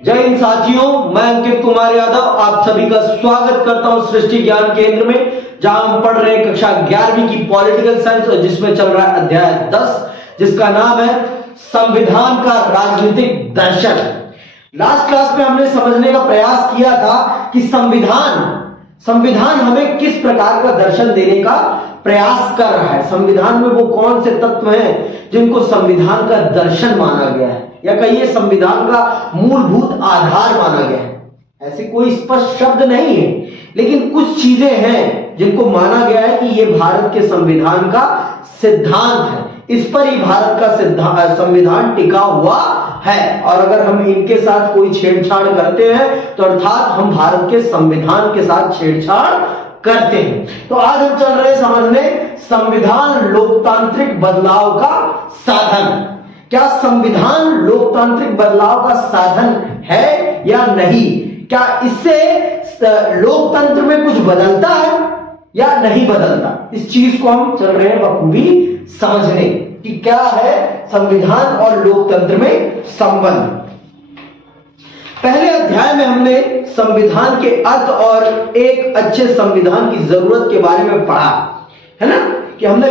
जय हिंद साथियों, मैं अंकित कुमार यादव आप सभी का स्वागत करता हूं सृष्टि ज्ञान केंद्र में, जहां हम पढ़ रहे हैं कक्षा 11वीं की पॉलिटिकल साइंस और जिसमें चल रहा है अध्याय 10 जिसका नाम है संविधान का राजनीतिक दर्शन। लास्ट क्लास में हमने समझने का प्रयास किया था कि संविधान हमें किस प्रकार का दर्शन देने का प्रयास कर रहा है। संविधान में वो कौन से तत्व हैं जिनको संविधान का दर्शन माना गया है, या कहिए संविधान का मूलभूत आधार माना गया है। ऐसे कोई स्पष्ट शब्द नहीं है, लेकिन कुछ चीजें हैं जिनको माना गया है कि ये भारत के संविधान का सिद्धांत है, इस पर ही भारत का संविधान टिका हुआ है। और अगर हम इनके साथ कोई छेड़छाड़ करते हैं तो अर्थात हम भारत के संविधान के साथ छेड़छाड़ करते हैं। तो आज हम चल रहे समझने संविधान लोकतांत्रिक बदलाव का साधन। क्या संविधान लोकतांत्रिक बदलाव का साधन है या नहीं? क्या इससे लोकतंत्र में कुछ बदलता है या नहीं बदलता? इस चीज को हम चल रहे हैं बखूबी समझने कि क्या है संविधान और लोकतंत्र में संबंध। पहले अध्याय में हमने संविधान के अर्थ और एक अच्छे संविधान की जरूरत के बारे में पढ़ा है ना, कि हमने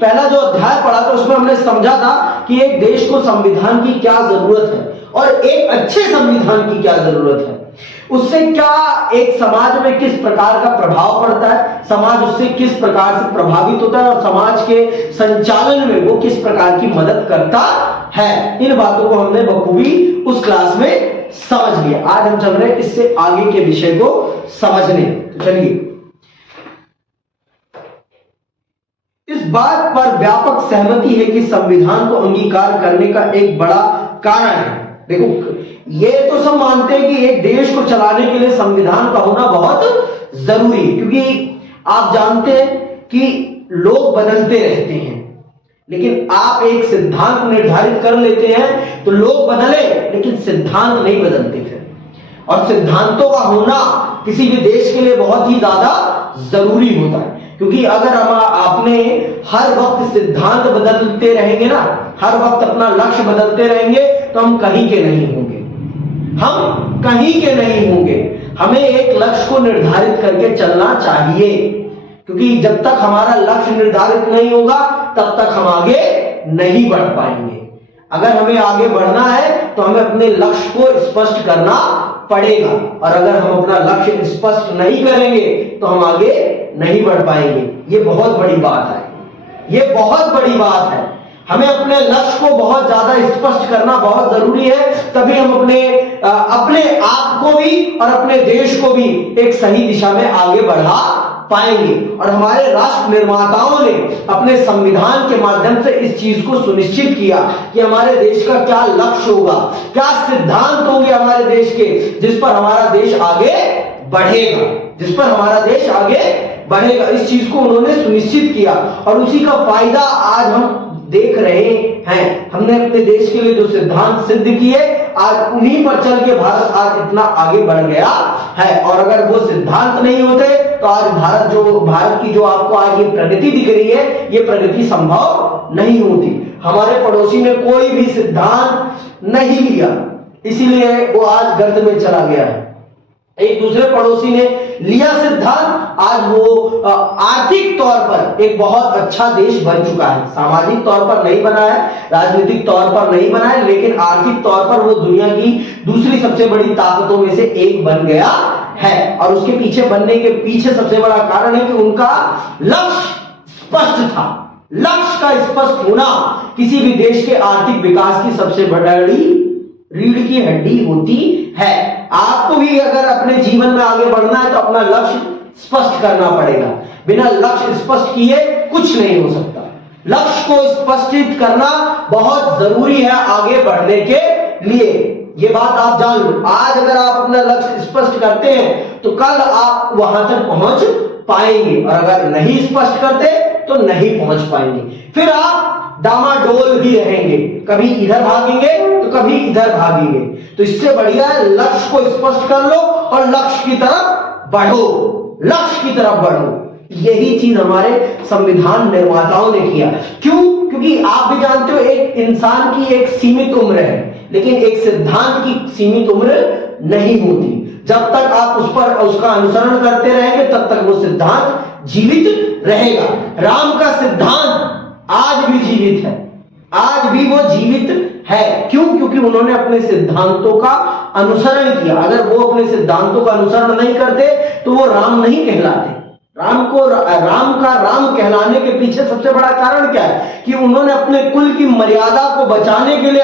पहला जो अध्याय पढ़ा था उसमें हमने समझा था कि एक देश को संविधान की क्या जरूरत है और एक अच्छे संविधान की क्या जरूरत है। उससे क्या एक समाज में किस प्रकार का प्रभाव पड़ता है, समाज उससे किस प्रकार से प्रभावित होता है और समाज के संचालन में वो किस प्रकार की मदद करता है। इन बातों को हमने बखूबी उस क्लास में समझ लिया। आज हम चल रहे हैं इससे आगे के विषय को समझने। तो चलिए, इस बात पर व्यापक सहमति है कि संविधान को अंगीकार करने का एक बड़ा कारण है। देखो, ये तो सब मानते हैं कि एक देश को चलाने के लिए संविधान का होना बहुत जरूरी है, क्योंकि आप जानते हैं कि लोग बदलते रहते हैं, लेकिन आप एक सिद्धांत निर्धारित कर लेते हैं तो लोग बदले लेकिन सिद्धांत नहीं बदलते फिर। और सिद्धांतों का होना किसी भी देश के लिए बहुत ही ज्यादा जरूरी होता है, क्योंकि अगर आपने हर वक्त सिद्धांत बदलते रहेंगे ना, हर वक्त अपना लक्ष्य बदलते रहेंगे तो हम कहीं के नहीं होंगे। हमें एक लक्ष्य को निर्धारित करके चलना चाहिए, क्योंकि जब तक हमारा लक्ष्य निर्धारित नहीं होगा तब तक हम आगे नहीं बढ़ पाएंगे। अगर हमें आगे बढ़ना है तो हमें अपने लक्ष्य को स्पष्ट करना पड़ेगा, और अगर हम अपना लक्ष्य स्पष्ट नहीं करेंगे तो हम आगे नहीं बढ़ पाएंगे। ये बहुत बड़ी बात है। हमें अपने लक्ष्य को बहुत ज्यादा स्पष्ट करना बहुत जरूरी है, तभी हम अपने आप को भी और अपने देश को भी एक सही दिशा में आगे बढ़ा पाएंगे। और हमारे राष्ट्र निर्माताओं ने अपने संविधान के माध्यम से इस चीज को सुनिश्चित किया कि हमारे देश का क्या लक्ष्य होगा, क्या सिद्धांत होंगे हमारे देश के, जिस पर हमारा देश आगे बढ़ेगा। इस चीज को उन्होंने सुनिश्चित किया और उसी का फायदा आज हम देख रहे हैं। हमने अपने देश के लिए जो सिद्धांत सिद्ध किए, आज उन्हीं पर चल के भारत आज इतना आगे बढ़ गया है। और अगर वो सिद्धांत नहीं होते तो आज भारत की जो आपको आज ये प्रगति दिख रही है, ये प्रगति संभव नहीं होती। हमारे पड़ोसी ने कोई भी सिद्धांत नहीं लिया, इसीलिए वो आज गर्त में चला गया है। एक दूसरे पड़ोसी ने लिया सिद्धांत, आज वो आर्थिक तौर पर एक बहुत अच्छा देश बन चुका है। सामाजिक तौर पर नहीं बना है, राजनीतिक तौर पर नहीं बना है, लेकिन आर्थिक तौर पर वो दुनिया की दूसरी सबसे बड़ी ताकतों में से एक बन गया है। और उसके पीछे बनने के पीछे सबसे बड़ा कारण है कि उनका लक्ष्य स्पष्ट था। लक्ष्य का स्पष्ट होना किसी भी देश के आर्थिक विकास की सबसे बड़ी रीढ़ की हड्डी होती है। आपको भी अगर अपने जीवन में आगे बढ़ना है तो अपना लक्ष्य स्पष्ट करना पड़ेगा। बिना लक्ष्य स्पष्ट किए कुछ नहीं हो सकता। लक्ष्य को स्पष्ट करना बहुत जरूरी है आगे बढ़ने के लिए। ये बात आप जान लो। आज अगर आप अपना लक्ष्य स्पष्ट करते हैं तो कल आप वहां तक पहुंच पाएंगे, और अगर नहीं स्पष्ट करते तो नहीं पहुंच पाएंगे। फिर आप डामाडोल ही रहेंगे, कभी इधर भागेंगे तो कभी इधर भागेंगे। तो इससे बढ़िया है लक्ष्य को स्पष्ट कर लो और लक्ष्य की तरफ बढ़ो। यही चीज हमारे संविधान निर्माताओं ने किया। क्यों? क्योंकि आप भी जानते हो एक इंसान की एक सीमित उम्र है, लेकिन एक सिद्धांत की सीमित उम्र नहीं होती। जब तक आप उस पर उसका अनुसरण करते रहेंगे तब तक वो सिद्धांत जीवित रहेगा। राम का सिद्धांत आज भी जीवित है, आज भी वो जीवित है। क्यों? क्योंकि उन्होंने अपने सिद्धांतों का अनुसरण किया। अगर वो अपने सिद्धांतों का अनुसरण नहीं करते तो वो राम नहीं कहलाते। राम का राम कहलाने के पीछे सबसे बड़ा कारण क्या है कि उन्होंने अपने कुल की मर्यादा को बचाने के लिए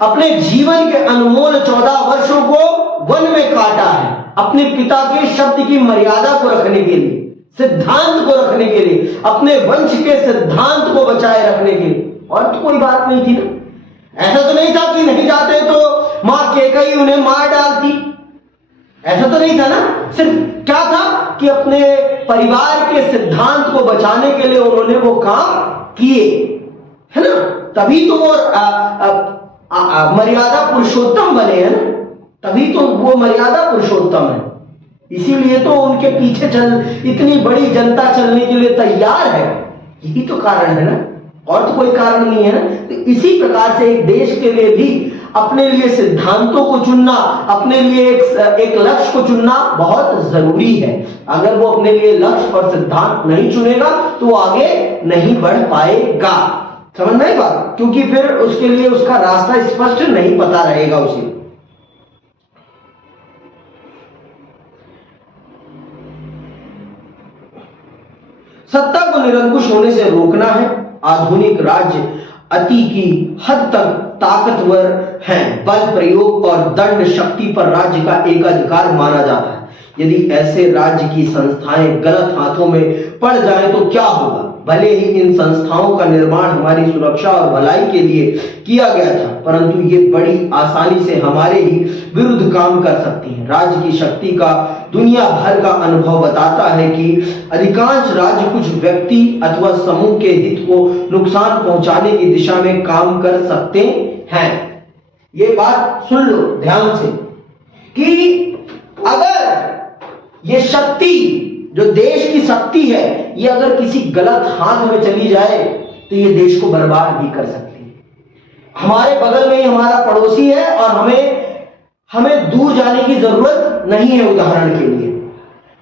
अपने जीवन के अनमोल 14 वर्षों को वन में काटा है, अपने पिता के शब्द की मर्यादा को रखने के लिए, सिद्धांत को रखने के लिए, अपने वंश के सिद्धांत को बचाए रखने के लिए। और तो कोई बात नहीं थी ना। ऐसा तो नहीं था कि नहीं जाते तो मां कैकेयी उन्हें मार डालती, ऐसा तो नहीं था ना। सिर्फ क्या था कि अपने परिवार के सिद्धांत को बचाने के लिए उन्होंने वो काम किए, है ना। तभी तो वो मर्यादा पुरुषोत्तम बने हैं ना, तभी तो वो मर्यादा पुरुषोत्तम है। इसीलिए तो उनके पीछे इतनी बड़ी जनता चलने के लिए तैयार है, यही तो कारण है ना, और तो कोई कारण नहीं है ना। तो इसी प्रकार से एक देश के लिए भी अपने लिए सिद्धांतों को चुनना, अपने लिए एक लक्ष्य को चुनना बहुत जरूरी है। अगर वो अपने लिए लक्ष्य और सिद्धांत नहीं चुनेगा तो वो आगे नहीं बढ़ पाएगा। समझ में आई बात? क्योंकि फिर उसके लिए उसका रास्ता स्पष्ट नहीं पता रहेगा उसे। सत्ता को निरंकुश होने से रोकना है। आधुनिक राज्य अति की हद तक ताकतवर हैं। बल प्रयोग और दंड शक्ति पर राज्य का एकाधिकार माना जाता है। यदि ऐसे राज्य की संस्थाएं गलत हाथों में पड़ जाएं तो क्या होगा? भले ही इन संस्थाओं का निर्माण हमारी सुरक्षा और भलाई के लिए किया गया था, परंतु ये बड़ी आसानी से हमारे ही विरुद्ध काम कर सकती हैं। राज्य की शक्ति का दुनिया भर का अनुभव बताता है कि अधिकांश राज्य कुछ व्यक्ति अथवा समूह के हित को नुकसान पहुंचाने की दिशा में काम कर सकते हैं। ये बात सुन लो ध्यान से कि अगर ये शक्ति, जो देश की शक्ति है, ये अगर किसी गलत हाथ में चली जाए तो ये देश को बर्बाद भी कर सकती है। हमारे बगल में ही हमारा पड़ोसी है और हमें दूर जाने की जरूरत नहीं है। उदाहरण के लिए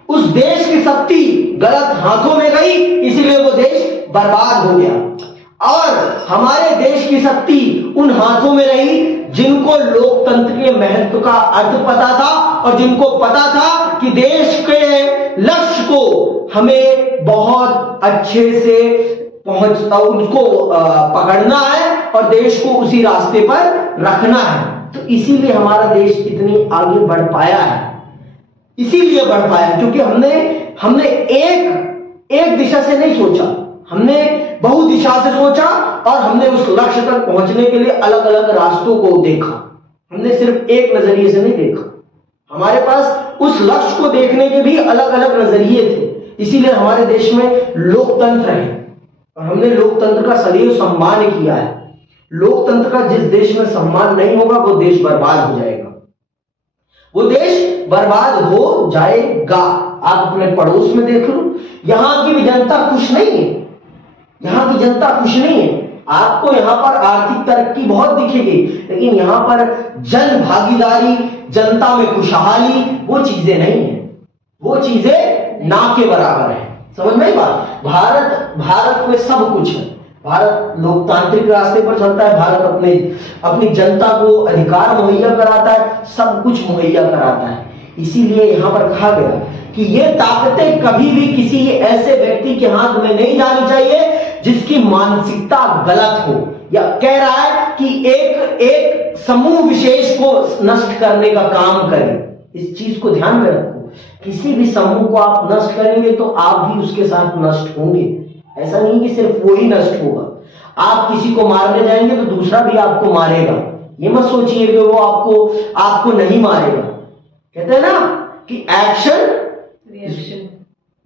उस देश की शक्ति गलत हाथों में गई, इसीलिए वो देश बर्बाद हो गया। और हमारे देश की शक्ति उन हाथों में रही जिनको लोकतंत्र के महत्व का अर्थ पता था और जिनको पता था कि देश के लक्ष्य को हमें बहुत अच्छे से उसको पकड़ना है और देश को उसी रास्ते पर रखना है। तो इसीलिए हमारा देश इतनी आगे बढ़ पाया है। इसीलिए बढ़ पाया क्योंकि हमने एक दिशा से नहीं सोचा, हमने बहु दिशा से सोचा और हमने उस लक्ष्य तक पहुंचने के लिए अलग अलग रास्तों को देखा। हमने सिर्फ एक नजरिए से नहीं देखा, हमारे पास उस लक्ष्य को देखने के भी अलग अलग नजरिए थे। इसीलिए हमारे देश में लोकतंत्र है और हमने लोकतंत्र का सदैव सम्मान किया है। लोकतंत्र का जिस देश में सम्मान नहीं होगा वो देश बर्बाद हो जाएगा, वो देश बर्बाद हो जाएगा। आप अपने पड़ोस में देख लो, यहां की भी जनता खुश नहीं है, यहां की जनता खुश नहीं है। आपको यहां पर आर्थिक तरक्की बहुत दिखेगी, लेकिन यहां पर जन भागीदारी, जनता में खुशहाली, वो चीजें नहीं है, वो चीजें ना के बराबर है। समझ में बात? भारत में सब कुछ है। भारत लोकतांत्रिक रास्ते पर चलता है, भारत अपनी जनता को अधिकार मुहैया कराता है, सब कुछ मुहैया कराता है। इसीलिए यहां पर कहा गया कि ये ताकतें कभी भी किसी ऐसे व्यक्ति के हाथ में नहीं जानी चाहिए जिसकी मानसिकता गलत हो, या कह रहा है कि एक समूह विशेष को नष्ट करने का काम करे। इस चीज को ध्यान में रखो, किसी भी समूह को आप नष्ट करेंगे तो आप भी उसके साथ नष्ट होंगे। ऐसा नहीं कि सिर्फ वो ही नष्ट होगा, आप किसी को मारने जाएंगे तो दूसरा भी आपको मारेगा। ये मत सोचिए कि वो आपको नहीं मारेगा। कहते हैं ना कि एक्शन रिएक्शन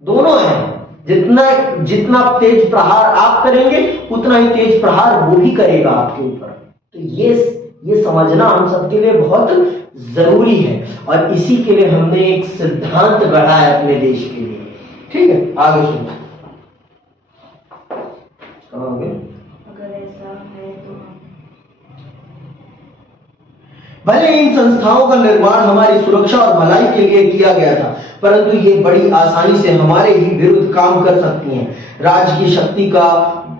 दोनों है। जितना तेज प्रहार आप करेंगे उतना ही तेज प्रहार वो भी करेगा आपके ऊपर। तो ये समझना हम सबके लिए बहुत जरूरी है और इसी के लिए हमने एक सिद्धांत गढ़ा है अपने देश के लिए। ठीक है, आगे सुनो। अगर ऐसा है तो भले इन संस्थाओं का निर्माण हमारी सुरक्षा और भलाई के लिए किया गया था, परंतु ये बड़ी आसानी से हमारे ही विरुद्ध काम कर सकती हैं। राज्य की शक्ति का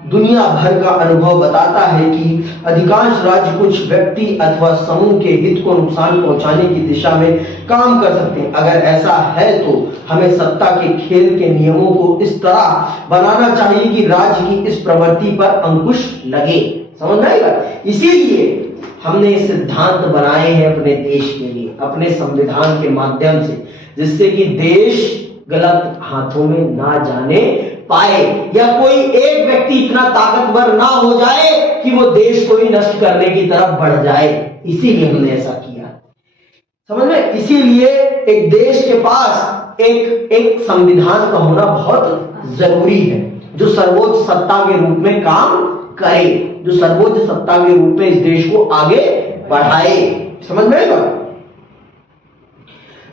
दुनिया भर का अनुभव बताता है कि अधिकांश राज्य कुछ व्यक्ति अथवा समूह के हित को नुकसान पहुंचाने की दिशा में काम कर सकते हैं। अगर ऐसा है तो हमें सत्ता के खेल के नियमों को इस तरह बनाना चाहिए कि राज्य की इस प्रवृत्ति पर अंकुश लगे। समझ में आएगा? इसीलिए हमने सिद्धांत बनाए हैं अपने देश के लिए, अपने संविधान के माध्यम से, जिससे कि देश गलत हाथों में ना जाने पाए या कोई एक व्यक्ति इतना ताकतवर ना हो जाए कि वो देश को ही नष्ट करने की तरफ बढ़ जाए। इसीलिए हमने ऐसा किया। समझ में? इसीलिए एक देश के पास एक संविधान का होना बहुत जरूरी है, जो सर्वोच्च सत्ता के रूप में काम करे, जो सर्वोच्च सत्ता के रूप में इस देश को आगे बढ़ाए। समझ में आएगा?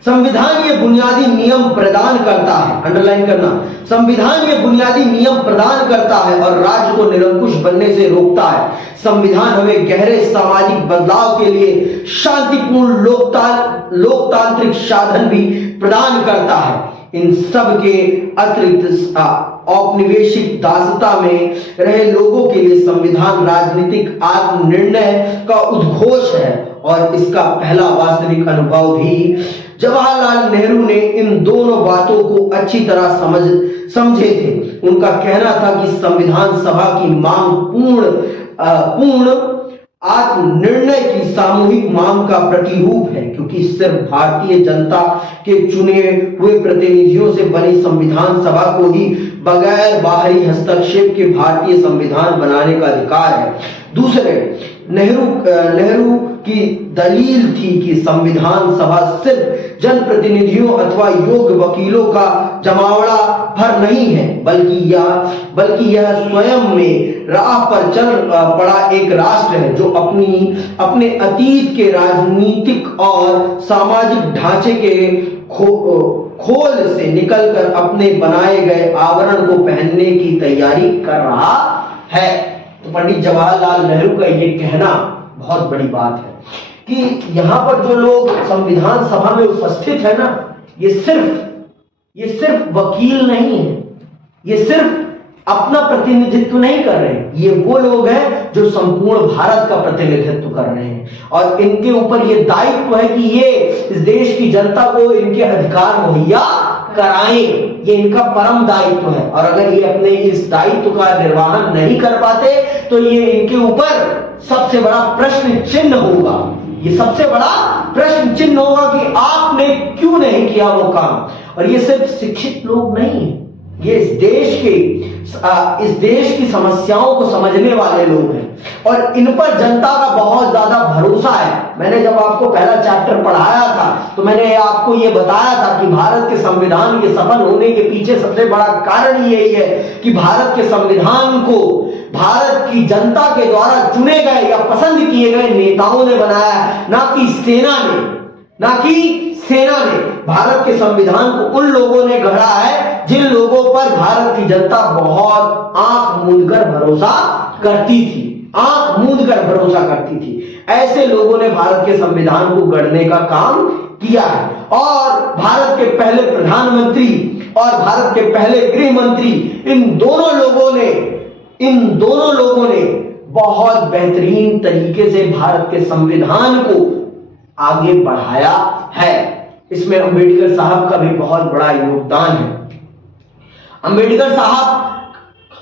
संविधान ये बुनियादी नियम प्रदान करता है, अंडरलाइन करना, संविधान ये बुनियादी नियम प्रदान करता है और राज्य को निरंकुश बनने से रोकता है। संविधान हमें गहरे सामाजिक बदलाव के लिए शांतिपूर्ण लोकतांत्रिक साधन भी प्रदान करता है। इन सब के अतिरिक्त औपनिवेशिक दासता में रहे लोगों के लिए संविधान राजनीतिक आत्मनिर्णय का उद्घोष है और इसका पहला वास्तविक अनुभव भी जवाहरलाल नेहरू ने इन दोनों बातों को अच्छी तरह समझे थे। उनका कहना था कि संविधान सभा की मांग पूर्ण आत्मनिर्णय की सामूहिक मांग का प्रतिरूप है, क्योंकि सिर्फ भारतीय जनता के चुने हुए प्रतिनिधियों से बनी संविधान सभा को ही बगैर बाहरी हस्तक्षेप के भारतीय संविधान बनाने का अधिकार है। दूसरे, नेहरू की दलील थी कि संविधान सभा सिर्फ जनप्रतिनिधियों अथवा योग्य वकीलों का जमावड़ा भर नहीं है, बल्कि यह स्वयं में राह पर चल पड़ा एक राष्ट्र है जो अपने अतीत के राजनीतिक और सामाजिक ढांचे के खोल से निकलकर अपने बनाए गए आवरण को पहनने की तैयारी कर रहा है। तो पंडित जवाहरलाल नेहरू का ये कहना बहुत बड़ी बात है कि यहाँ पर जो लोग संविधान सभा में उपस्थित है ना, ये सिर्फ वकील नहीं है, ये सिर्फ अपना प्रतिनिधित्व नहीं कर रहे हैं, ये वो लोग हैं जो संपूर्ण भारत का प्रतिनिधित्व कर रहे हैं और इनके ऊपर ये दायित्व है कि ये इस देश की जनता को इनके अधिकार मुहैया कराएं। ये इनका परम दायित्व है और अगर ये अपने इस दायित्व का निर्वहन नहीं कर पाते तो ये इनके ऊपर सबसे बड़ा प्रश्न चिन्ह होगा। ये सबसे बड़ा प्रश्न चिन्ह होगा कि आपने क्यों नहीं किया वो काम। और ये सिर्फ शिक्षित लोग नहीं है, ये इस देश की समस्याओं को समझने वाले लोग हैं और इन पर जनता का बहुत ज्यादा भरोसा है। मैंने जब आपको पहला चैप्टर पढ़ाया था तो मैंने आपको ये बताया था कि भारत के संविधान के सफल होने के पीछे सबसे बड़ा कारण यही है कि भारत के संविधान को भारत की जनता के द्वारा चुने गए या पसंद किए गए नेताओं ने बनाया, ना कि सेना ने। भारत के संविधान को उन लोगों ने गढ़ा है जिन लोगों पर भारत की जनता बहुत आंख मूंदकर भरोसा करती थी। ऐसे लोगों ने भारत के संविधान को गढ़ने का काम किया है और भारत के पहले प्रधानमंत्री और भारत के पहले गृह मंत्री इन दोनों लोगों ने बहुत बेहतरीन तरीके से भारत के संविधान को आगे बढ़ाया है। इसमें अंबेडकर साहब का भी बहुत बड़ा योगदान है। अंबेडकर साहब,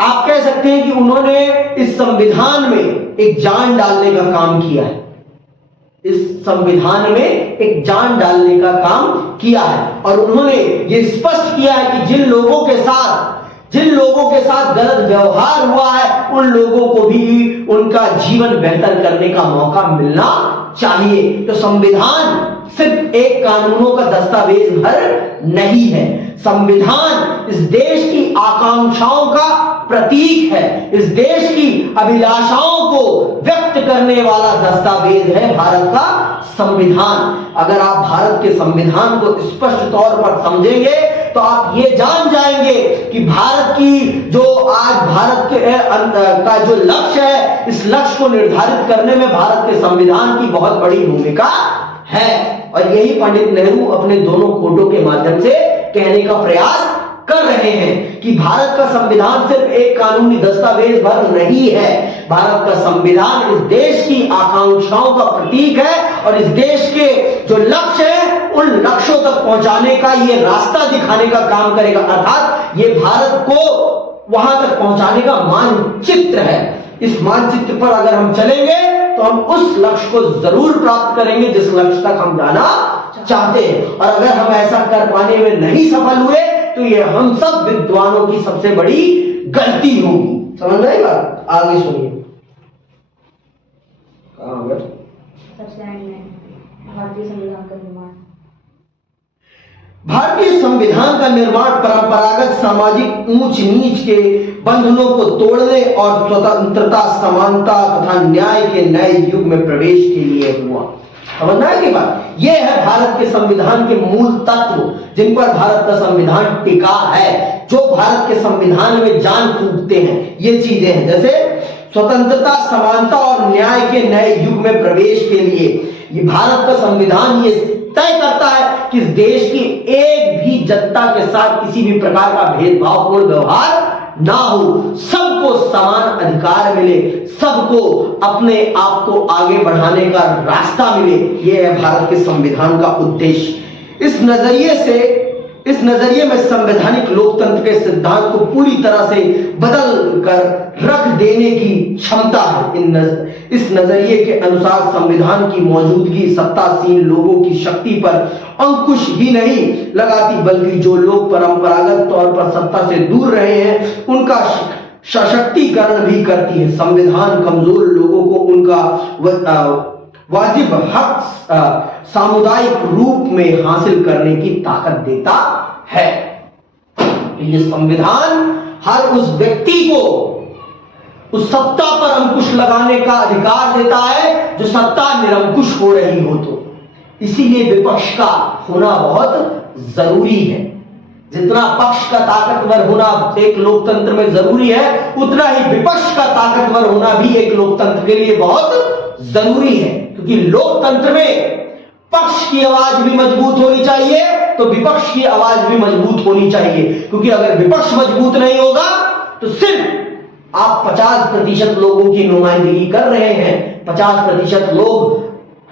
आप कह सकते हैं कि उन्होंने इस संविधान में एक जान डालने का काम किया है। इस संविधान में एक जान डालने का काम किया है और उन्होंने ये स्पष्ट किया है कि जिन लोगों के साथ गलत व्यवहार हुआ है उन लोगों को भी उनका जीवन बेहतर करने का मौका मिलना चाहिए। तो संविधान सिर्फ एक कानूनों का दस्तावेज भर नहीं है, संविधान इस देश की आकांक्षाओं का प्रतीक है। इस देश की अभिलाषाओं को व्यक्त करने वाला दस्तावेज है भारत का संविधान। अगर आप भारत के संविधान को स्पष्ट तौर पर समझेंगे तो आप ये जान जाएंगे कि भारत की जो आज भारत के का जो लक्ष्य है, इस लक्ष्य को निर्धारित करने में भारत के संविधान की बहुत बड़ी भूमिका है। और यही पंडित नेहरू अपने दोनों कोटों के माध्यम से कहने का प्रयास कर रहे हैं कि भारत का संविधान सिर्फ एक कानूनी दस्तावेज भर नहीं है। भारत का संविधान इस देश की आकांक्षाओं का प्रतीक है और इस देश के जो लक्ष्य है उन लक्ष्यों तक पहुंचाने का ये रास्ता दिखाने का काम करेगा। अर्थात ये भारत को वहां तक पहुंचाने का मानचित्र है। इस मानचित्र पर अगर हम चलेंगे तो हम उस लक्ष्य को जरूर प्राप्त करेंगे जिस लक्ष्य तक हम जाना चाहते हैं। और अगर हम ऐसा कर पाने में नहीं सफल हुए तो ये हम सब विद्वानों की सबसे बड़ी गलती होगी। समझ रहे बात? आगे सुनिए। भारतीय संविधान का निर्माण। भारतीय संविधान का निर्माण परंपरागत सामाजिक ऊंच नीच के बंधनों को तोड़ने और स्वतंत्रता, समानता तथा न्याय के नए युग में प्रवेश के लिए हुआ। समझना है कि बात? यह है भारत के संविधान के मूल तत्व जिन पर भारत का संविधान टिका है, जो भारत के संविधान में जान फूंकते हैं। ये चीजें हैं जैसे स्वतंत्रता, समानता और न्याय के नए युग में प्रवेश के लिए ये भारत का संविधान ये तय करता है कि इस देश की एक भी जनता के साथ किसी भी प्रकार का भेदभावपूर्ण व्यवहार ना हो, सबको समान अधिकार मिले, सबको अपने आप को आगे बढ़ाने का रास्ता मिले। यह है भारत के संविधान का उद्देश्य। इस नजरिए में संवैधानिक लोकतंत्र के सिद्धांत को पूरी तरह से बदल कर रख देने की क्षमता है। इस नजरिए के अनुसार संविधान की मौजूदगी सत्तासीन लोगों की शक्ति पर अंकुश ही नहीं लगाती, बल्कि जो लोग परंपरागत तौर पर सत्ता से दूर रहे हैं उनका सशक्तिकरण भी करती है। संविधान कमजोर लोगों को उनका वाजिब हक सामुदायिक रूप में हासिल करने की ताकत देता है। ये संविधान हर उस व्यक्ति को उस सत्ता पर अंकुश लगाने का अधिकार देता है जो सत्ता निरंकुश हो रही हो। तो इसीलिए विपक्ष का होना बहुत जरूरी है। जितना पक्ष का ताकतवर होना एक लोकतंत्र में जरूरी है, उतना ही विपक्ष का ताकतवर होना भी एक लोकतंत्र के लिए बहुत जरूरी है। क्योंकि लोकतंत्र में पक्ष की आवाज भी मजबूत होनी चाहिए तो विपक्ष की आवाज भी मजबूत होनी चाहिए। क्योंकि अगर विपक्ष मजबूत नहीं होगा तो सिर्फ आप 50% लोगों की नुमाइंदगी कर रहे हैं, 50% लोग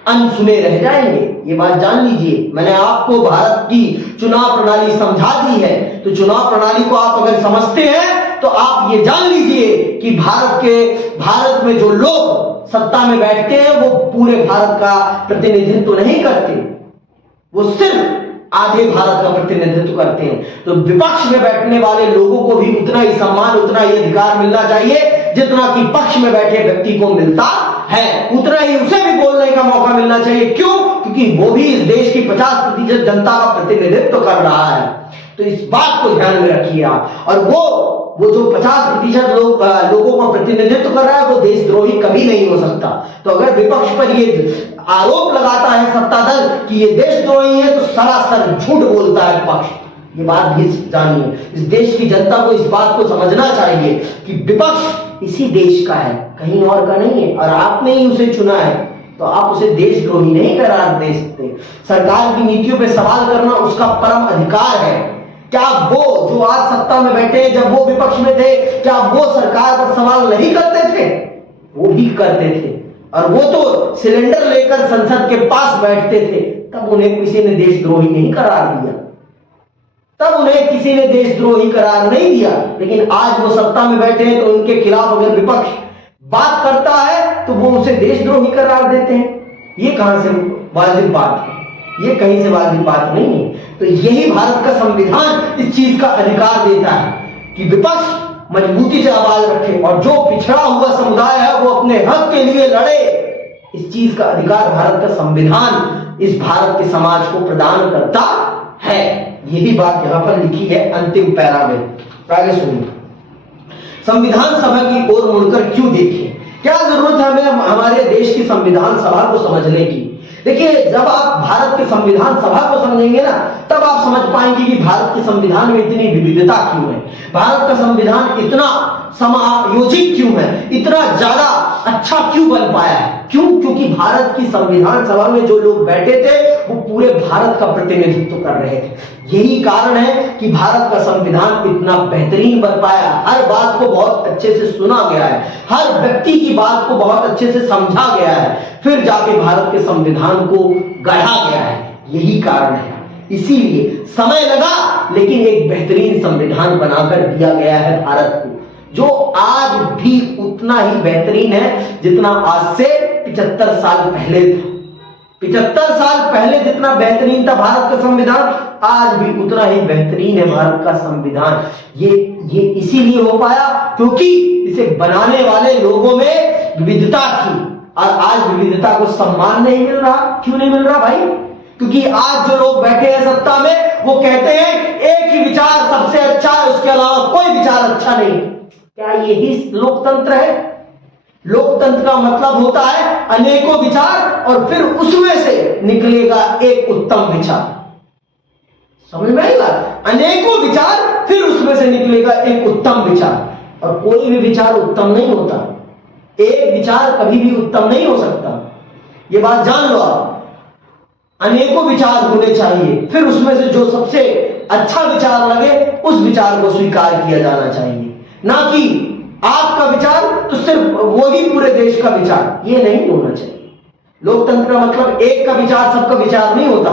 अनसुने रह जाएंगे। ये बात जान लीजिए। मैंने आपको भारत की चुनाव प्रणाली समझा दी है, तो चुनाव प्रणाली को आप अगर समझते हैं तो आप ये जान लीजिए कि भारत में जो लोग सत्ता में बैठते हैं वो पूरे भारत का प्रतिनिधित्व नहीं करते, वो सिर्फ आधे भारत का प्रतिनिधित्व करते हैं। तो विपक्ष में बैठने वाले लोगों को भी उतना ही सम्मान, उतना ही अधिकार मिलना चाहिए जितना कि पक्ष में बैठे व्यक्ति को मिलता है। उतना ही उसे भी बोलने का मौका मिलना चाहिए। क्यों? क्योंकि वो भी इस देश की 50% जनता का प्रतिनिधित्व कर रहा है। तो इस बात को ध्यान में रखिए आप। और वो जो 50% लोगों का प्रतिनिधित्व कर रहा है वो देशद्रोही कभी नहीं हो सकता। तो अगर विपक्ष पर ये आरोप लगाता है सत्ता दल कि ये देशद्रोही है तो सरासर झूठ बोलता है पक्ष। ये बात भी जानिए। इस देश की जनता को इस बात को समझना चाहिए कि विपक्ष इसी देश का है, कहीं और का नहीं है। और आपने ही उसे चुना है तो आप उसे देशद्रोही नहीं करार दे सकते। सरकार की नीतियों पर सवाल करना उसका परम अधिकार है। क्या वो जो आज सत्ता में बैठे हैं, जब वो विपक्ष में थे, क्या वो सरकार पर सवाल नहीं करते थे? वो भी करते थे। और वो तो सिलेंडर लेकर संसद के पास बैठते थे, तब उन्हें किसी ने देशद्रोही नहीं करार दिया, तब उन्हें किसी ने देशद्रोही करार नहीं दिया। लेकिन आज वो सत्ता में बैठे हैं तो उनके खिलाफ अगर विपक्ष बात करता है तो वो उसे देशद्रोही करार देते हैं। ये कहां से वाजिब बात है? ये कहीं से वाजिब बात नहीं है। तो यही भारत का संविधान इस चीज का अधिकार देता है कि विपक्ष मजबूती से आवाज रखे और जो पिछड़ा हुआ समुदाय है वो अपने हक के लिए लड़े। इस चीज का अधिकार भारत का संविधान इस भारत के समाज को प्रदान करता है। यही बात यहां पर लिखी है अंतिम पैरा में। आगे सुनिए। संविधान सभा की ओर मुड़कर क्यों देखें? क्या जरूरत है हमें हमारे देश की संविधान सभा को समझने की? देखिए, जब आप भारत के संविधान सभा को समझेंगे ना, तब आप समझ पाएंगे कि भारत के संविधान में इतनी विविधता क्यों है, भारत का संविधान इतना समायोजित क्यों है, इतना ज्यादा अच्छा क्यों बन पाया है। क्यों? क्योंकि भारत की संविधान सभा में जो लोग बैठे थे वो पूरे भारत का प्रतिनिधित्व कर रहे थे। यही कारण है कि भारत का संविधान इतना बेहतरीन बन पाया। हर बात को बहुत अच्छे से सुना गया है, हर व्यक्ति की बात को बहुत अच्छे से समझा गया है, फिर जाके भारत के संविधान को गढ़ा गया है। यही कारण है, इसीलिए समय लगा, लेकिन एक बेहतरीन संविधान बनाकर दिया गया है भारत को, जो आज भी उतना ही बेहतरीन है जितना आज से 75 साल पहले था। 75 साल पहले जितना बेहतरीन था भारत का संविधान, आज भी उतना ही बेहतरीन है भारत का संविधान। ये इसीलिए हो पाया क्योंकि इसे बनाने वाले लोगों में विविधता थी, और आज विविधता को सम्मान नहीं मिल रहा। क्यों नहीं मिल रहा भाई? क्योंकि आज जो लोग बैठे हैं सत्ता में, वो कहते हैं एक ही विचार सबसे अच्छा है, उसके अलावा कोई विचार अच्छा नहीं। क्या यही लोकतंत्र है? लोकतंत्र का मतलब होता है अनेकों विचार और फिर उसमें से निकलेगा एक उत्तम विचार। समझ में आई बात? अनेकों विचार, फिर उसमें से निकलेगा एक उत्तम विचार, और कोई भी विचार उत्तम नहीं होता। एक विचार कभी भी उत्तम नहीं हो सकता, ये बात जान लो आप। अनेकों विचार होने चाहिए, फिर उसमें से जो सबसे अच्छा विचार लगे उस विचार को स्वीकार किया जाना चाहिए, ना कि आपका विचार तो सिर्फ वही पूरे देश का विचार, ये नहीं होना चाहिए। लोकतंत्र का मतलब एक का विचार सबका विचार नहीं होता,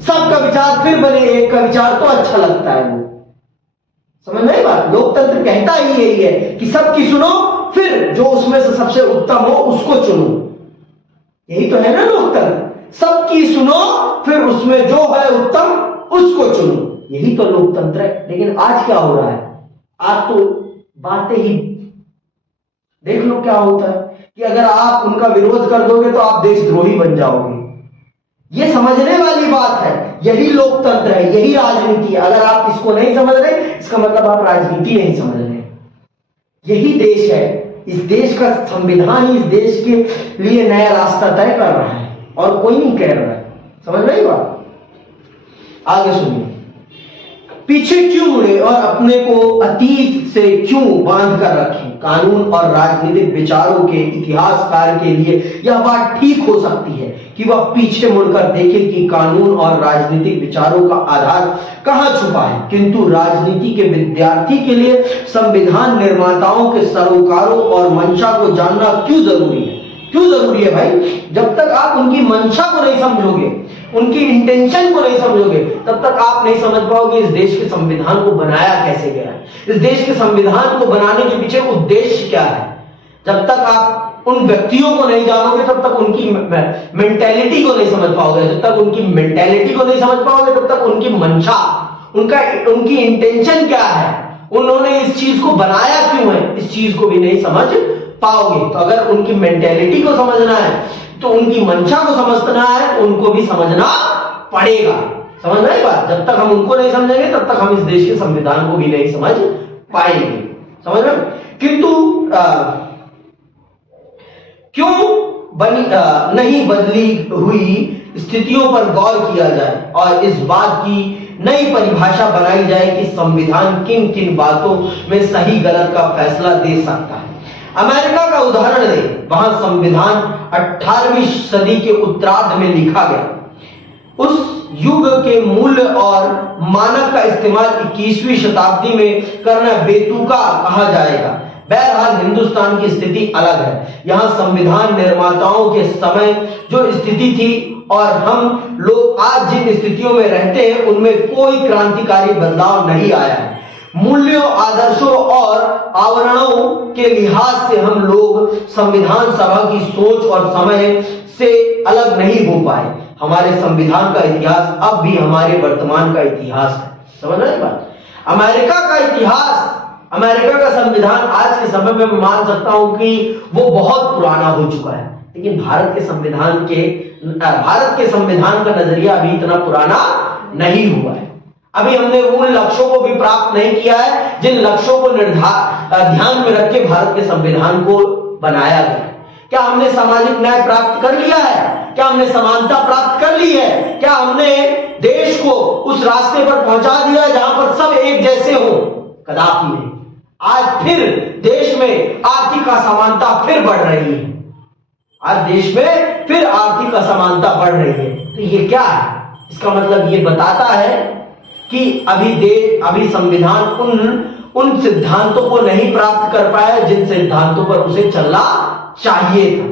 सबका विचार फिर बने एक का विचार तो अच्छा लगता है वो। समझ में आई बात? लोकतंत्र कहता ही यही है कि सबकी सुनो, फिर जो उसमें से सबसे उत्तम हो उसको चुनो। यही तो है ना लोकतंत्र, सबकी सुनो, फिर उसमें जो है उत्तम उसको चुनो। यही तो लोकतंत्र है। लेकिन आज क्या हो रहा है? आज तो बातें ही देख लो क्या होता है कि अगर आप उनका विरोध कर दोगे तो आप देशद्रोही बन जाओगे। ये समझने वाली बात है, यही लोकतंत्र है, यही राजनीति है। अगर आप इसको नहीं समझ रहे, इसका मतलब आप राजनीति नहीं समझ रहे। यही देश है, इस देश का संविधान ही इस देश के लिए नया रास्ता तय कर रहा है, और कोई नहीं कह रहा है। समझ रही बात? आगे सुनिए। पीछे क्यों मुड़े और अपने को अतीत से क्यों बांध कर रखें? कानून और राजनीतिक विचारों के इतिहासकार के लिए यह बात ठीक हो सकती है कि वह पीछे मुड़कर देखे कि कानून और राजनीतिक विचारों का आधार कहां छुपा है, किंतु राजनीति के विद्यार्थी के लिए संविधान निर्माताओं के सरोकारों और मंशा को जानना क्यों जरूरी है? क्यों जरूरी है भाई? जब तक आप उनकी मंशा को नहीं समझोगे, उनकी इंटेंशन को नहीं समझोगे, तब तक आप नहीं समझ पाओगे इस देश के संविधान को बनाया कैसे गया है, इस देश के संविधान को बनाने के पीछे उद्देश्य क्या है। जब तक आप उन व्यक्तियों को नहीं जानोगे, तब तक उनकी मेंटेलिटी को नहीं समझ पाओगे। जब तक उनकी मेंटेलिटी को नहीं समझ पाओगे, तब तक उनकी मंशा, उनकी इंटेंशन क्या है, उन्होंने इस चीज को बनाया क्यों है, इस चीज को भी नहीं समझ पाओगे। तो अगर उनकी मेंटेलिटी को समझना है, तो उनकी मंशा को समझना है, तो उनको भी समझना पड़ेगा। समझ रहे बात? जब तक हम उनको नहीं समझेंगे, तब तक हम इस देश के संविधान को भी नहीं समझ पाएंगे। समझ रहे? किंतु क्यों नहीं बदली हुई स्थितियों पर गौर किया जाए और इस बात की नई परिभाषा बनाई जाए कि संविधान किन किन बातों में सही गलत का फैसला दे सकता है। अमेरिका का उदाहरण दें, वहां संविधान 18वीं सदी के उत्तरार्ध में लिखा गया। उस युग के मूल्य और मानक का इस्तेमाल 21वीं शताब्दी में करना बेतुका कहा जाएगा। बहरहाल हिंदुस्तान की स्थिति अलग है। यहाँ संविधान निर्माताओं के समय जो स्थिति थी और हम लोग आज जिन स्थितियों में रहते हैं, उनमें कोई क्रांतिकारी बदलाव नहीं आया है। मूल्यों, आदर्शों और आवरणों के लिहाज से हम लोग संविधान सभा की सोच और समय से अलग नहीं हो पाए। हमारे संविधान का इतिहास अब भी हमारे वर्तमान का इतिहास है। समझ रहे हैं बात? अमेरिका का इतिहास, अमेरिका का संविधान आज के समय में मैं मान सकता हूं कि वो बहुत पुराना हो चुका है, लेकिन भारत के संविधान का नजरिया अभी इतना पुराना नहीं हुआ है। अभी हमने उन लक्ष्यों को भी प्राप्त नहीं किया है जिन लक्ष्यों को ध्यान में रख के भारत के संविधान को बनाया गया। क्या हमने सामाजिक न्याय प्राप्त कर लिया है? क्या हमने समानता प्राप्त कर ली है? क्या हमने देश को उस रास्ते पर पहुंचा दिया है जहां पर सब एक जैसे हो? कदापि नहीं। आज फिर देश में आर्थिक असमानता फिर बढ़ रही है। आज देश में फिर आर्थिक असमानता बढ़ रही है। तो ये क्या है? इसका मतलब ये बताता है कि अभी संविधान उन सिद्धांतों को नहीं प्राप्त कर पाया जिन सिद्धांतों पर उसे चलना चाहिए था।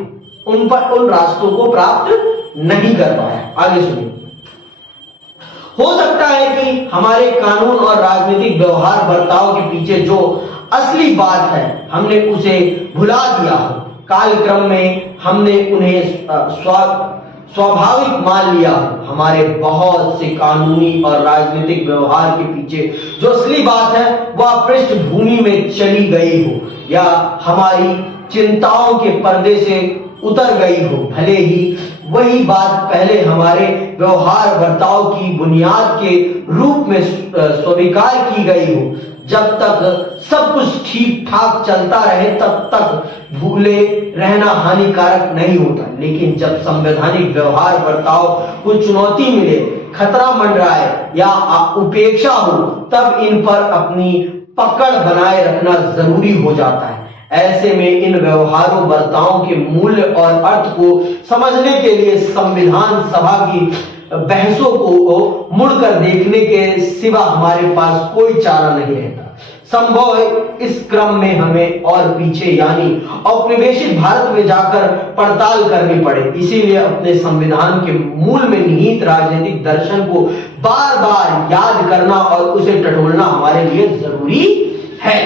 उन रास्तों को प्राप्त नहीं कर पाया। आगे सुनिए। हो सकता है कि हमारे कानून और राजनीतिक व्यवहार बर्ताव के पीछे जो असली बात है हमने उसे भुला दिया हो। कालक्रम में हमने उन्हें स्वाभाविक मान लिया। हमारे बहुत से कानूनी और राजनीतिक व्यवहार के पीछे जो असली बात है वह पृष्ठभूमि में चली गई हो या हमारी चिंताओं के पर्दे से उतर गई हो। भले ही वही बात पहले हमारे व्यवहार बर्ताव की बुनियाद के रूप में स्वीकार की गई हो। जब तक सब कुछ ठीक ठाक चलता रहे तब तक भूले रहना हानिकारक नहीं होता। लेकिन जब संवैधानिक व्यवहार बर्ताव को चुनौती मिले, खतरा मंडराए या उपेक्षा हो, तब इन पर अपनी पकड़ बनाए रखना जरूरी हो जाता है। ऐसे में इन व्यवहारों बर्तावों के मूल्य और अर्थ को समझने के लिए संविधान सभा की बहसों को मुड़कर देखने के सिवा हमारे पास कोई चारा नहीं रहता। संभव है इस क्रम में हमें और पीछे यानी औपनिवेशिक भारत में जाकर पड़ताल करनी पड़े। इसीलिए अपने संविधान के मूल में निहित राजनीतिक दर्शन को बार बार याद करना और उसे टटोलना हमारे लिए जरूरी है।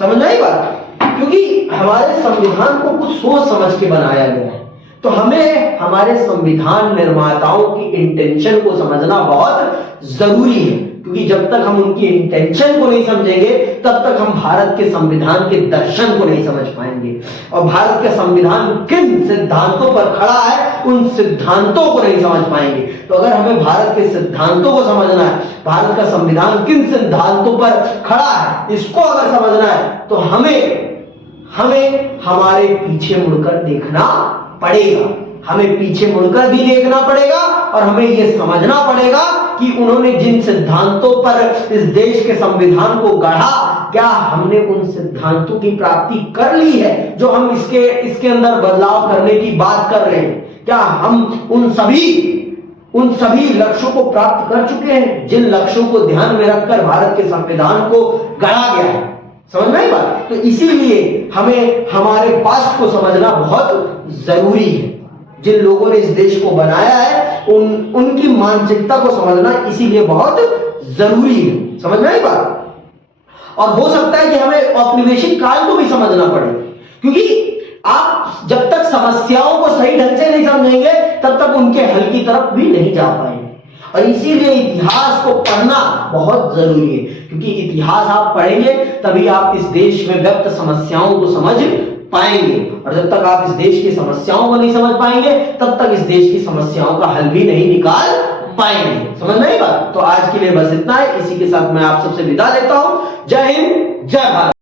समझ आई बात? क्योंकि हमारे संविधान को कुछ सोच समझ के बनाया गया है, तो हमें हमारे संविधान निर्माताओं की इंटेंशन को समझना बहुत जरूरी है। क्योंकि जब तक हम उनकी इंटेंशन को नहीं समझेंगे तब तक हम भारत के संविधान के दर्शन को नहीं समझ पाएंगे। और भारत का संविधान किन सिद्धांतों पर खड़ा है उन सिद्धांतों को नहीं समझ पाएंगे। तो अगर हमें भारत के सिद्धांतों को समझना है, भारत का संविधान किन सिद्धांतों पर खड़ा है, इसको अगर समझना है तो हमें हमारे पीछे मुड़कर देखना पड़ेगा। हमें पीछे मुड़कर भी देखना पड़ेगा और हमें यह समझना पड़ेगा कि उन्होंने जिन सिद्धांतों पर इस देश के संविधान को गढ़ा, क्या हमने उन सिद्धांतों की प्राप्ति कर ली है जो हम इसके अंदर बदलाव करने की बात कर रहे हैं? क्या हम उन सभी लक्ष्यों को प्राप्त कर चुके हैं जिन लक्ष्यों को ध्यान में रखकर भारत के संविधान को गढ़ा गया है? समझ में आई बात? तो इसीलिए हमें हमारे पास्ट को समझना बहुत जरूरी है। जिन लोगों ने इस देश को बनाया है उनकी मानसिकता को समझना इसीलिए बहुत जरूरी है। समझ में आई बात? और हो सकता है कि हमें औपनिवेशिक काल को भी समझना पड़े, क्योंकि आप जब तक समस्याओं को सही ढंग से नहीं समझेंगे तब तक उनके हल की तरफ भी नहीं जा पाएंगे। और इसीलिए इतिहास को पढ़ना बहुत जरूरी है, क्योंकि इतिहास आप पढ़ेंगे तभी आप इस देश में व्यक्त समस्याओं को समझ पाएंगे। और जब तक आप इस देश की समस्याओं को नहीं समझ पाएंगे तब तक इस देश की समस्याओं का हल भी नहीं निकाल पाएंगे। समझ में आई बात? तो आज के लिए बस इतना है। इसी के साथ मैं आप सबसे विदा लेता हूं। जय हिंद, जय भारत।